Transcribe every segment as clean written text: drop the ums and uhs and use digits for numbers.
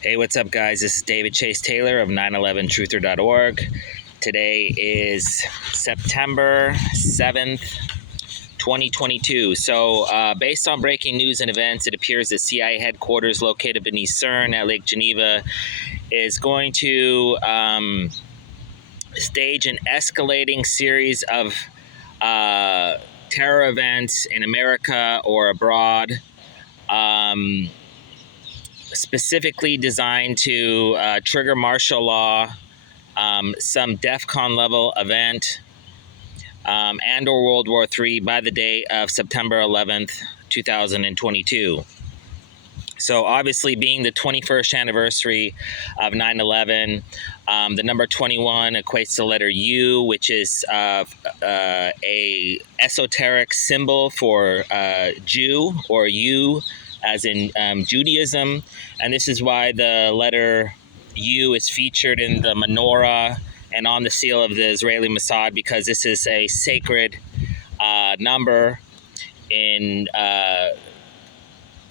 Hey, what's up, guys? This is David Chase Taylor of 911truther.org. Today is September 7th, 2022. So, based on breaking news and events, it appears that CIA headquarters located beneath CERN at Lake Geneva is going to stage an escalating series of terror events in America or abroad. Specifically designed to trigger martial law, some Defcon level event, and or World War III by the date of September 11th, 2022. So obviously, being the 21st anniversary of 9/11, the number 21 equates to the letter U, which is a esoteric symbol for Jew, or U as in Judaism. And this is why the letter U is featured in the menorah and on the seal of the Israeli Mossad, because this is a sacred number in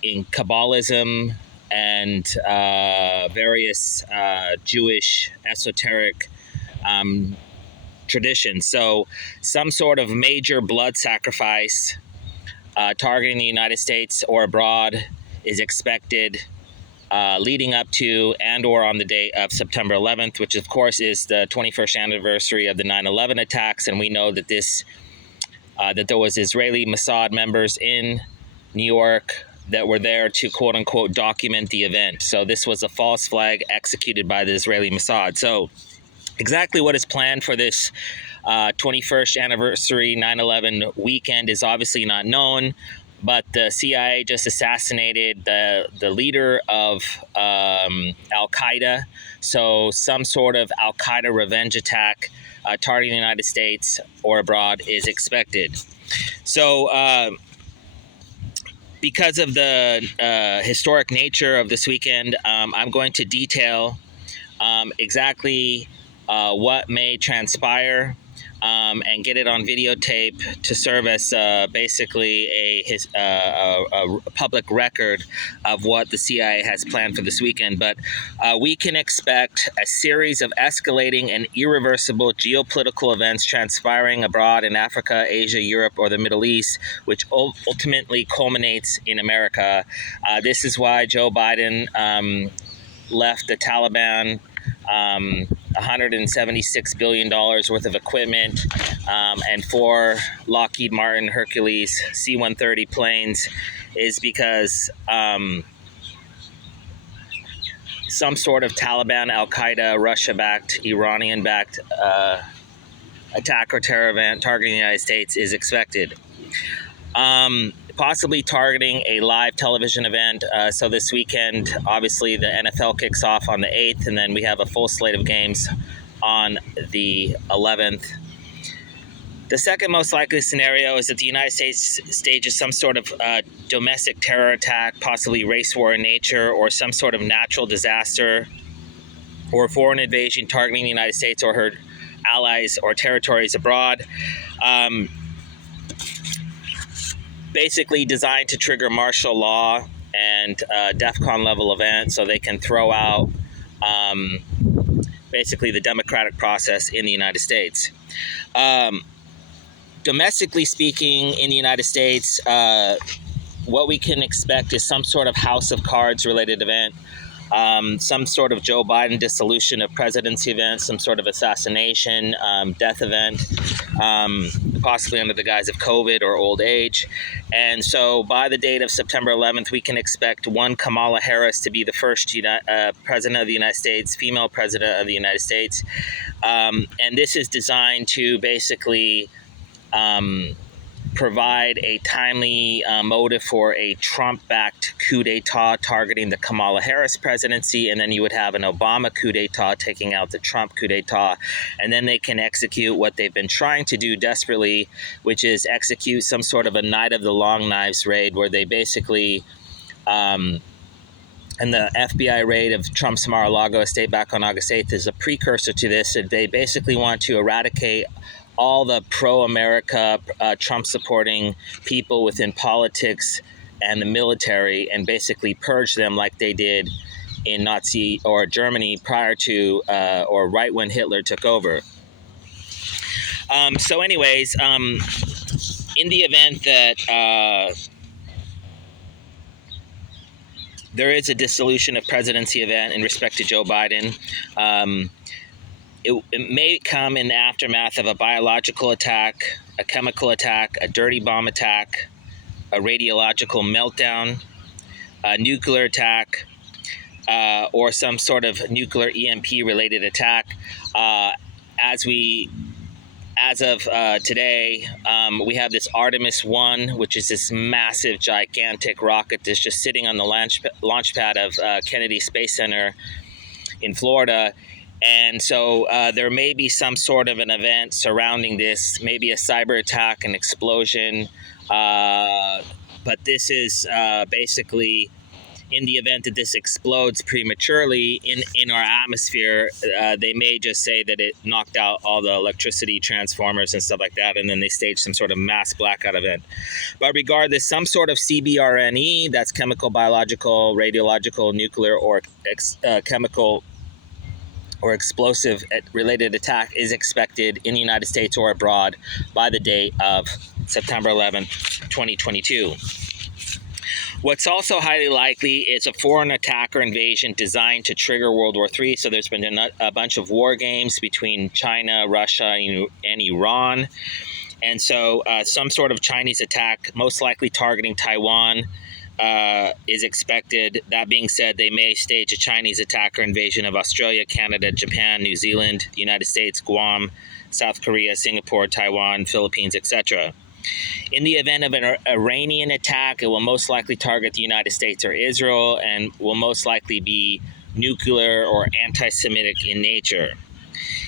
Kabbalism and various Jewish esoteric traditions. So some sort of major blood sacrifice targeting the United States or abroad is expected leading up to and or on the day of September 11th, which of course is the 21st anniversary of the 9/11 attacks. And we know that that there was Israeli Mossad members in New York that were there to quote unquote document the event. So this was a false flag executed by the Israeli Mossad. So exactly what is planned for this 21st anniversary 9/11 weekend is obviously not known, but the CIA just assassinated the leader of Al-Qaeda. So some sort of Al-Qaeda revenge attack targeting the United States or abroad is expected. So because of the historic nature of this weekend, I'm going to detail exactly what may transpire and get it on videotape to serve as basically a public record of what the CIA has planned for this weekend. But we can expect a series of escalating and irreversible geopolitical events transpiring abroad in Africa, Asia, Europe, or the Middle East, which ultimately culminates in America. This is why Joe Biden left the Taliban $176 billion worth of equipment and 4 Lockheed Martin Hercules C-130 planes, is because some sort of Taliban, Al-Qaeda, Russia-backed, Iranian-backed attack or terror event targeting the United States is expected. Possibly targeting a live television event. So this weekend, obviously, the NFL kicks off on the 8th, and then we have a full slate of games on the 11th. The second most likely scenario is that the United States stages some sort of domestic terror attack, possibly race war in nature, or some sort of natural disaster or foreign invasion targeting the United States or her allies or territories abroad. Basically designed to trigger martial law and Defcon level event, so they can throw out basically the democratic process in the United States. Domestically speaking, in the United States, what we can expect is some sort of House of Cards related event, some sort of Joe Biden dissolution of presidency event, some sort of assassination, death event, possibly under the guise of COVID or old age. And so by the date of September 11th, we can expect one Kamala Harris to be the first president of the United States, female president of the United States. And this is designed to basically provide a timely motive for a Trump-backed coup d'etat targeting the Kamala Harris presidency, and then you would have an Obama coup d'etat taking out the Trump coup d'etat, and then they can execute what they've been trying to do desperately, which is execute some sort of a Night of the Long Knives raid, where they basically, and the FBI raid of Trump's Mar-a-Lago estate back on August 8th is a precursor to this. They basically want to eradicate all the pro-America, Trump-supporting people within politics and the military, and basically purge them like they did in Nazi or Germany prior to or right when Hitler took over. So anyways, in the event that there is a dissolution of presidency event in respect to Joe Biden, it may come in the aftermath of a biological attack, a chemical attack, a dirty bomb attack, a radiological meltdown, a nuclear attack, or some sort of nuclear EMP-related attack. As of today, we have this Artemis 1, which is this massive, gigantic rocket that's just sitting on the launch pad of Kennedy Space Center in Florida. And so there may be some sort of an event surrounding this, maybe a cyber attack, an explosion. But this is basically, in the event that this explodes prematurely in our atmosphere, they may just say that it knocked out all the electricity transformers and stuff like that, and then they stage some sort of mass blackout event. But regardless, some sort of CBRNE, that's chemical, biological, radiological, nuclear, or chemical or explosive related attack is expected in the United States or abroad by the date of September 11th, 2022. What's also highly likely is a foreign attack or invasion designed to trigger World War III. So there's been a bunch of war games between China, Russia, and Iran. And so some sort of Chinese attack, most likely targeting Taiwan, is expected. That being said, they may stage a Chinese attack or invasion of Australia, Canada, Japan, New Zealand, the United States, Guam, South Korea, Singapore, Taiwan, Philippines, etc. In the event of an Iranian attack, it will most likely target the United States or Israel and will most likely be nuclear or anti-Semitic in nature.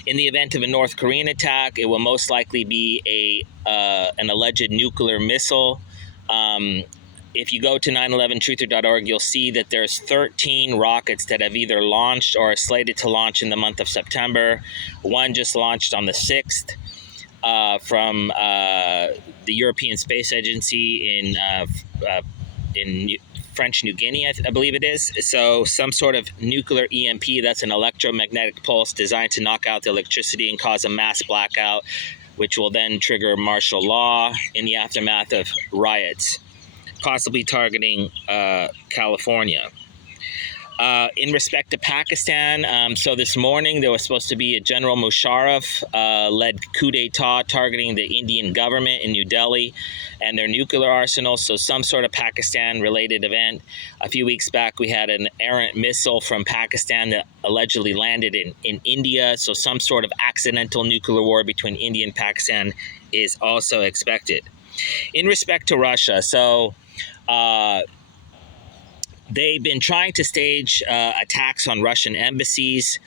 In the event of a North Korean attack, it will most likely be an alleged nuclear missile. If you go to 911truther.org, you'll see that there's 13 rockets that have either launched or are slated to launch in the month of September. One just launched on the 6th. From the European Space Agency in French New Guinea, I believe it is. So some sort of nuclear EMP, that's an electromagnetic pulse designed to knock out the electricity and cause a mass blackout, which will then trigger martial law in the aftermath of riots, possibly targeting California. In respect to Pakistan, so this morning there was supposed to be a General Musharraf led coup d'etat targeting the Indian government in New Delhi and their nuclear arsenal. So some sort of Pakistan-related event. A few weeks back, we had an errant missile from Pakistan that allegedly landed in India. So some sort of accidental nuclear war between India and Pakistan is also expected. In respect to Russia, so they've been trying to stage attacks on Russian embassies,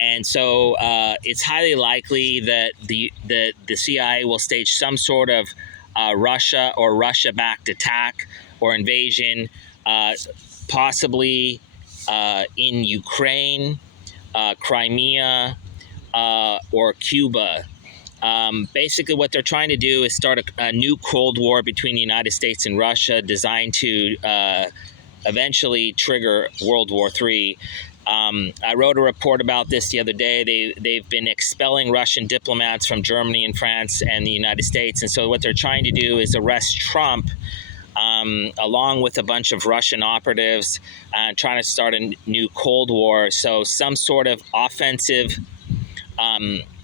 and so it's highly likely that the CIA will stage some sort of Russia or Russia-backed attack or invasion, possibly in Ukraine, Crimea, or Cuba. Basically, what they're trying to do is start a new Cold War between the United States and Russia, designed to eventually trigger World War III. I wrote a report about this the other day. They've been expelling Russian diplomats from Germany and France and the United States. And so what they're trying to do is arrest Trump along with a bunch of Russian operatives, trying to start a new Cold War. So some sort of offensive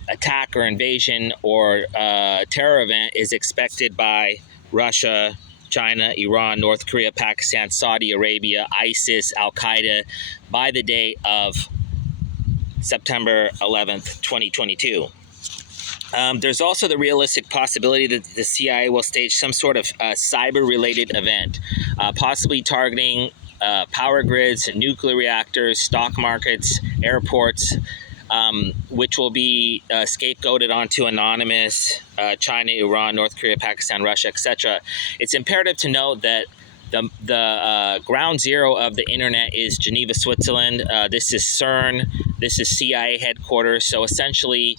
attack or invasion or terror event is expected by Russia, China, Iran, North Korea, Pakistan, Saudi Arabia, ISIS, Al-Qaeda by the date of September 11th, 2022. There's also the realistic possibility that the CIA will stage some sort of cyber-related event, possibly targeting power grids, nuclear reactors, stock markets, airports, which will be scapegoated onto anonymous China, Iran, North Korea, Pakistan, Russia, etc. It's imperative to note that the ground zero of the internet is Geneva, Switzerland. This is CERN. This is CIA headquarters. So essentially,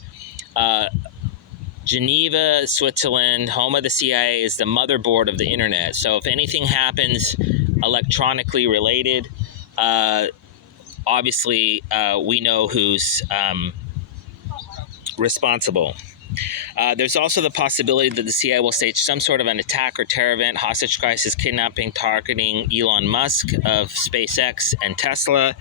Geneva, Switzerland, home of the CIA, is the motherboard of the internet. So if anything happens electronically related, obviously, we know who's responsible. There's also the possibility that the CIA will stage some sort of an attack or terror event, hostage crisis, kidnapping, targeting Elon Musk of SpaceX and Tesla,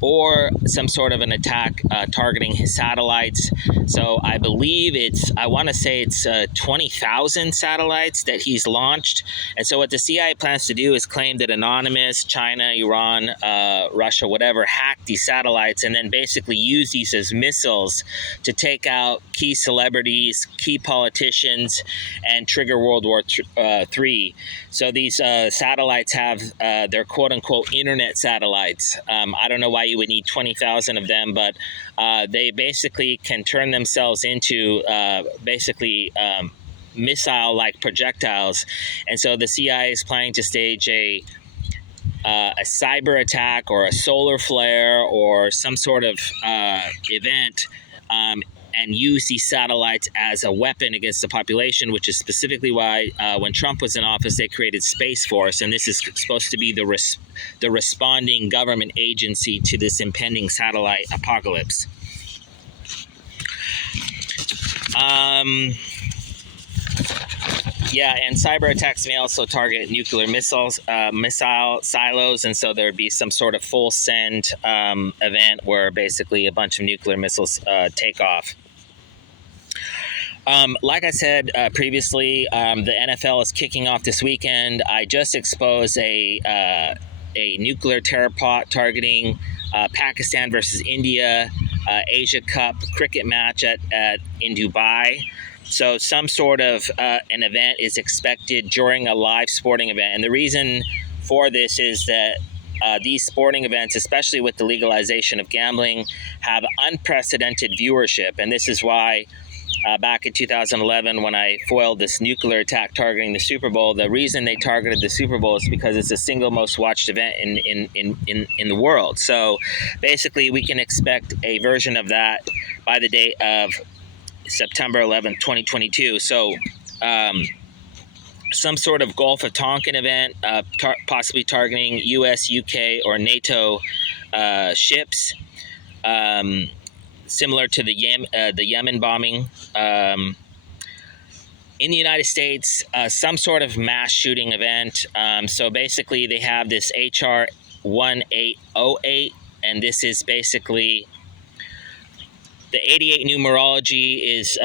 or some sort of an attack targeting his satellites. So I believe I want to say it's 20,000 satellites that he's launched. And so what the CIA plans to do is claim that anonymous, China, Iran, Russia, whatever, hacked these satellites and then basically use these as missiles to take out key celebrities, key politicians, and trigger World War III. So these satellites have their quote-unquote internet satellites. I don't know why you would need 20,000 of them, but they basically can turn themselves into missile-like projectiles. And so the CIA is planning to stage a cyber attack or a solar flare or some sort of event, and use these satellites as a weapon against the population, which is specifically why when Trump was in office, they created Space Force, and this is supposed to be the responding government agency to this impending satellite apocalypse. Yeah, and cyber attacks may also target nuclear missile silos, and so there would be some sort of full send event where basically a bunch of nuclear missiles take off. Like I said previously, the NFL is kicking off this weekend. I just exposed a nuclear terror plot targeting Pakistan versus India Asia Cup cricket match in Dubai. So some sort of an event is expected during a live sporting event. And the reason for this is that these sporting events, especially with the legalization of gambling, have unprecedented viewership. And this is why back in 2011, when I foiled this nuclear attack targeting the Super Bowl, the reason they targeted the Super Bowl is because it's the single most watched event in the world. So basically, we can expect a version of that by the date of September 11th, 2022. So some sort of Gulf of Tonkin event, possibly targeting U.S., U.K., or NATO ships, similar to the Yemen bombing. In the United States, some sort of mass shooting event. So basically, they have this HR 1808, and this is basically the 88 numerology is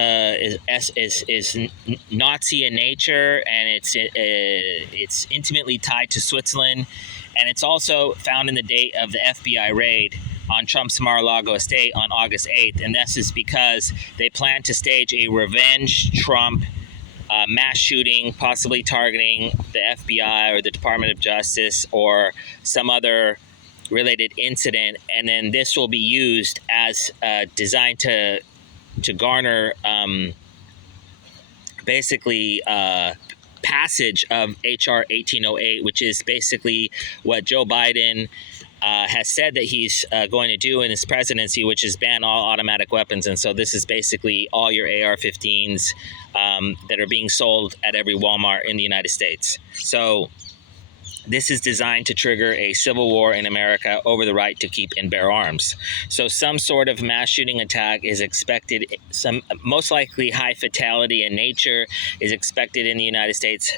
Nazi in nature, and it's intimately tied to Switzerland, and it's also found in the date of the FBI raid on Trump's Mar-a-Lago estate on August 8th, and this is because they plan to stage a revenge Trump mass shooting, possibly targeting the FBI or the Department of Justice or some other related incident, and then this will be used as designed to garner basically passage of HR 1808, which is basically what Joe Biden has said that he's going to do in his presidency, which is ban all automatic weapons. And so this is basically all your AR-15s that are being sold at every Walmart in the United States. So this is designed to trigger a civil war in America over the right to keep and bear arms. So some sort of mass shooting attack is expected, some most likely high fatality in nature is expected in the United States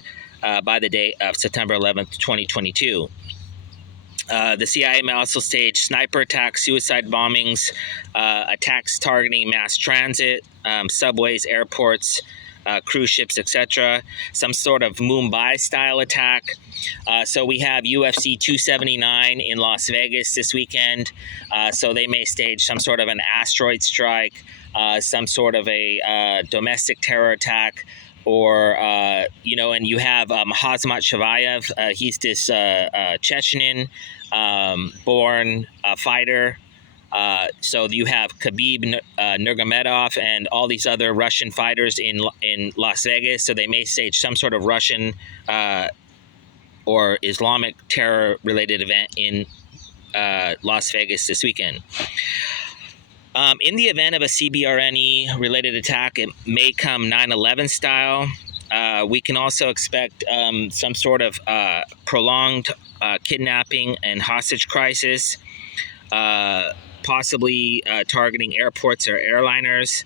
by the date of September 11th, 2022. The CIA may also stage sniper attacks, suicide bombings, attacks targeting mass transit, subways, airports, cruise ships, etc. Some sort of Mumbai-style attack. So we have UFC 279 in Las Vegas this weekend. So they may stage some sort of an asteroid strike, some sort of a domestic terror attack, or, and you have Hazmat Shavayev. He's this Chechen born fighter. So you have Khabib Nurmagomedov and all these other Russian fighters in Las Vegas. So they may stage some sort of Russian or Islamic terror-related event in Las Vegas this weekend. In the event of a CBRNE-related attack, it may come 9/11 style. We can also expect some sort of prolonged kidnapping and hostage crisis. possibly targeting airports or airliners,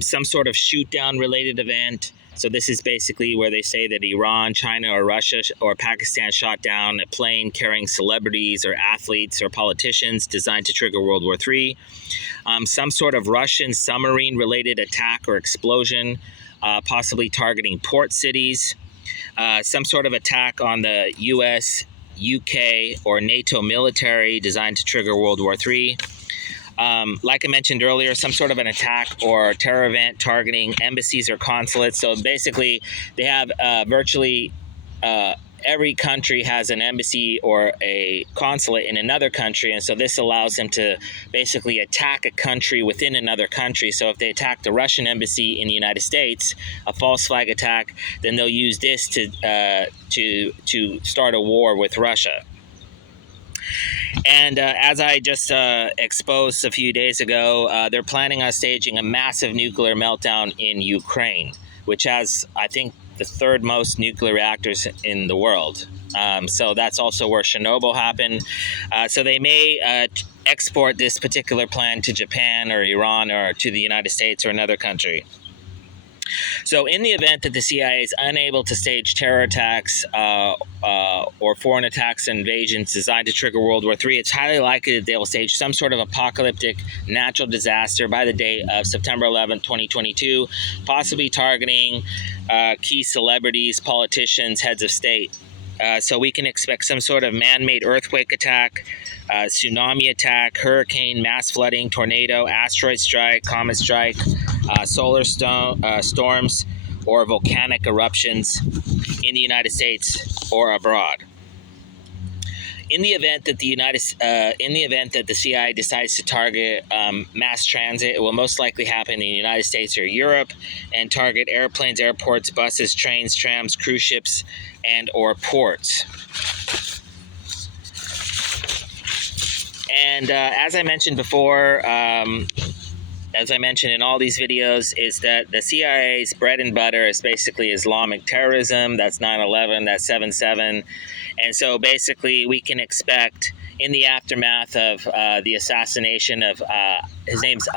some sort of shoot-down related event. So this is basically where they say that Iran, China, or Russia or Pakistan shot down a plane carrying celebrities or athletes or politicians designed to trigger World War III. Some sort of Russian submarine-related attack or explosion, possibly targeting port cities. Some sort of attack on the U.S., UK, or NATO military designed to trigger World War III. Like I mentioned earlier, some sort of an attack or terror event targeting embassies or consulates. So basically, they have virtually every country has an embassy or a consulate in another country. And so this allows them to basically attack a country within another country. So if they attack the Russian embassy in the United States, a false flag attack, then they'll use this to start a war with Russia. And as I just exposed a few days ago, they're planning on staging a massive nuclear meltdown in Ukraine, which has, I think, the third most nuclear reactors in the world. So that's also where Chernobyl happened. So they may export this particular plan to Japan or Iran or to the United States or another country. So in the event that the CIA is unable to stage terror attacks or foreign attacks and invasions designed to trigger World War III, it's highly likely that they will stage some sort of apocalyptic natural disaster by the date of September 11, 2022, possibly targeting key celebrities, politicians, heads of state. So we can expect some sort of man-made earthquake attack, tsunami attack, hurricane, mass flooding, tornado, asteroid strike, comet strike, solar storms, or volcanic eruptions in the United States or abroad. In the event that the CIA decides to target mass transit, it will most likely happen in the United States or Europe, and target airplanes, airports, buses, trains, trams, cruise ships, and or ports. And as I mentioned before, as I mentioned in all these videos, is that the CIA's bread and butter is basically Islamic terrorism. That's 9/11, that's 7/7. And so basically we can expect in the aftermath of the assassination of, his name's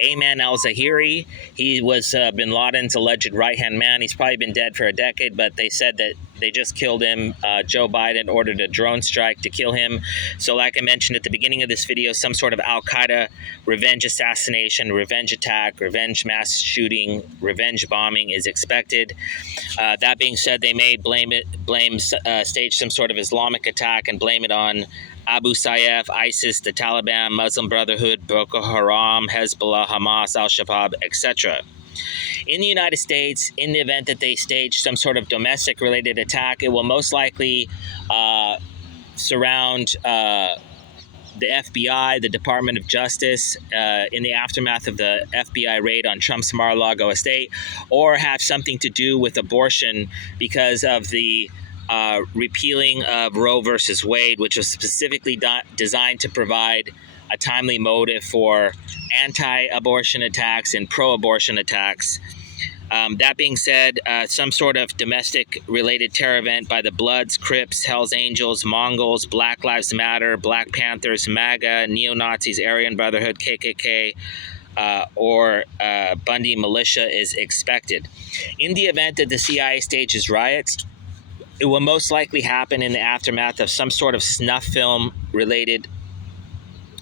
Ayman al-Zawahiri. He was bin Laden's alleged right-hand man. He's probably been dead for a decade, but they said that they just killed him. Joe Biden ordered a drone strike to kill him. So like I mentioned at the beginning of this video, some sort of al-Qaeda revenge assassination, revenge attack, revenge mass shooting, revenge bombing is expected. That being said, they may stage some sort of Islamic attack and blame it on Abu Sayyaf, ISIS, the Taliban, Muslim Brotherhood, Boko Haram, Hezbollah, Hamas, Al-Shabaab, etc. In the United States, in the event that they stage some sort of domestic-related attack, it will most likely surround the FBI, the Department of Justice, in the aftermath of the FBI raid on Trump's Mar-a-Lago estate, or have something to do with abortion because of the repealing of Roe versus Wade, which was specifically designed to provide a timely motive for anti-abortion attacks and pro-abortion attacks. That being said, some sort of domestic-related terror event by the Bloods, Crips, Hells Angels, Mongols, Black Lives Matter, Black Panthers, MAGA, Neo-Nazis, Aryan Brotherhood, KKK, or Bundy militia is expected. In the event that the CIA stages riots, it will most likely happen in the aftermath of some sort of snuff film related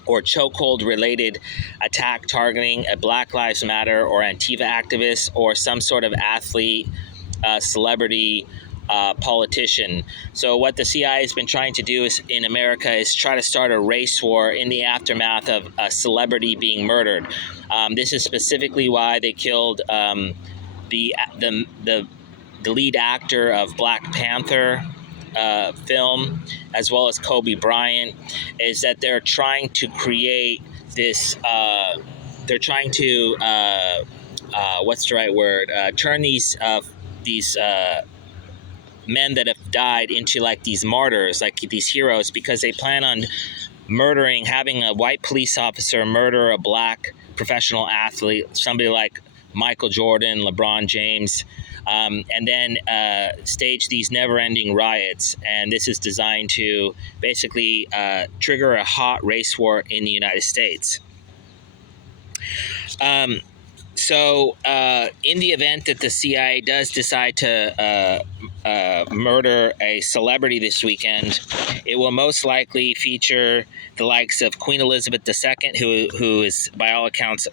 or chokehold related attack targeting a Black Lives Matter or Antifa activist or some sort of athlete, celebrity, politician. So what the CIA has been trying to do in America is try to start a race war in the aftermath of a celebrity being murdered. This is specifically why they killed the lead actor of Black Panther film, as well as Kobe Bryant, is that they're trying to create this, they're trying to, what's the right word, turn these men that have died into like these martyrs, like these heroes, because they plan on having a white police officer murder a black professional athlete, somebody like Michael Jordan, LeBron James, and then stage these never-ending riots. And this is designed to basically trigger a hot race war in the United States. So, in the event that the CIA does decide to murder a celebrity this weekend, it will most likely feature the likes of Queen Elizabeth II, who is by all accounts